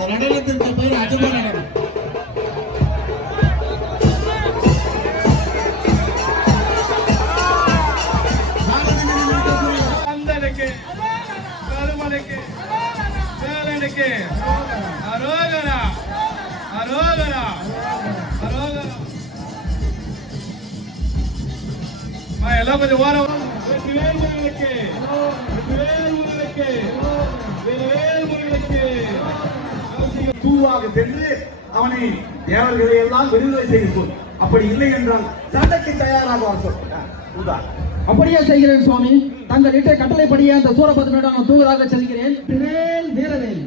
நடனத்திற்கு பெயர் அஜப நடனம். அரோகரா அரோகரா அரோகரா. எல்லாம் கொஞ்சம் ஓரம். தூவாக சென்று அவனை தேவர்களை எல்லாம் விடுதலை செய்து சொல். அப்படி இல்லை என்றால் சண்டைக்கு தயாராக வர சொல். அப்படியே செய்கிறேன் சுவாமி. தங்கள் இட்ட கட்டளைப்படியே அந்த சூரபத்மனிடம் தூவராக செல்கிறேன். வீரவேல்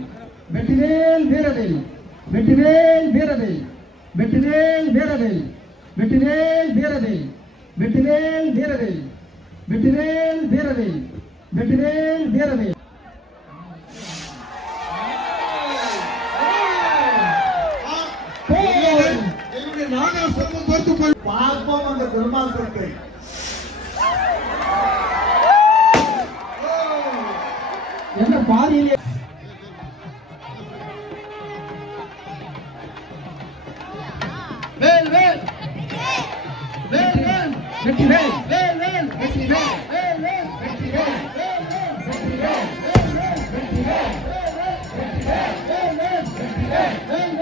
வெற்றிவேல் வீரவேல் வெற்றிவேல் வீரவேல் வெற்றிவேல் வீரவேல் வெற்றிவேல் வீரவேல் வெற்றிவேல் வீரவேல் வெற்றிவேல் வீரவேல் வெற்றிவேல் வீரவேல். என்னுடைய நாங்கள் சொல்லும் பொறுத்து போய் பார்ப்போம் அந்த பெருமாள் சொற்கை. என்ன பாதியிலே வேல் வேல் வேல் வேல் வெற்றி வேல் வேல் வேல் வெற்றி வேல் வேல் வேல் வெற்றி வேல் வேல் வேல் வெற்றி வேல் வேல் வேல் வெற்றி வேல் வேல் வேல் வெற்றி வேல் வேல் வேல் வெற்றி வேல் வேல் வேல்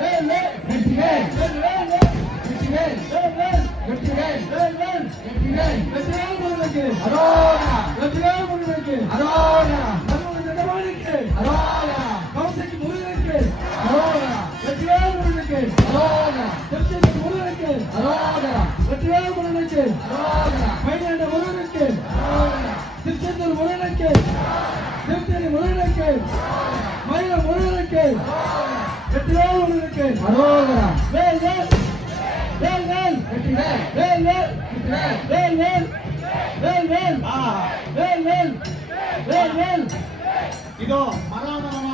வேல் வேல் வெற்றி வேல் வேல் வேல் வெற்றி வேல் வேல் வேல் வெற்றி வேல் வேல் வேல் வெற்றி வேல் வெற்றி வேல் முருகனுக்கு அரோகரா வெற்றி வேல் முருகனுக்கு அரோகரா நரமுனிக்கு அரோகரா கௌசிக்கு முருகனுக்கு அரோகரா வெற்றி வேல் முருகனுக்கு அரோகரா திருச்செந்தூர் முருகனுக்கு அரோகரா வெற்றி வேல் முருகனுக்கு அரோகரா மயிலாண்ட முருகனுக்கு அரோகரா திருச்செந்தூர் முருகனுக்கு திருத்தணி முருகனுக்கு மயில முருகனுக்கு வெற்றி வேல் முருகனுக்கு அரோகரா வேல் வேல் வேல் வேல் வெற்றி வேல் வேல் வேல் வேல் வேல் வேல் வேல் வேல் வேல் வேல் வேல். இதோ மராமரமா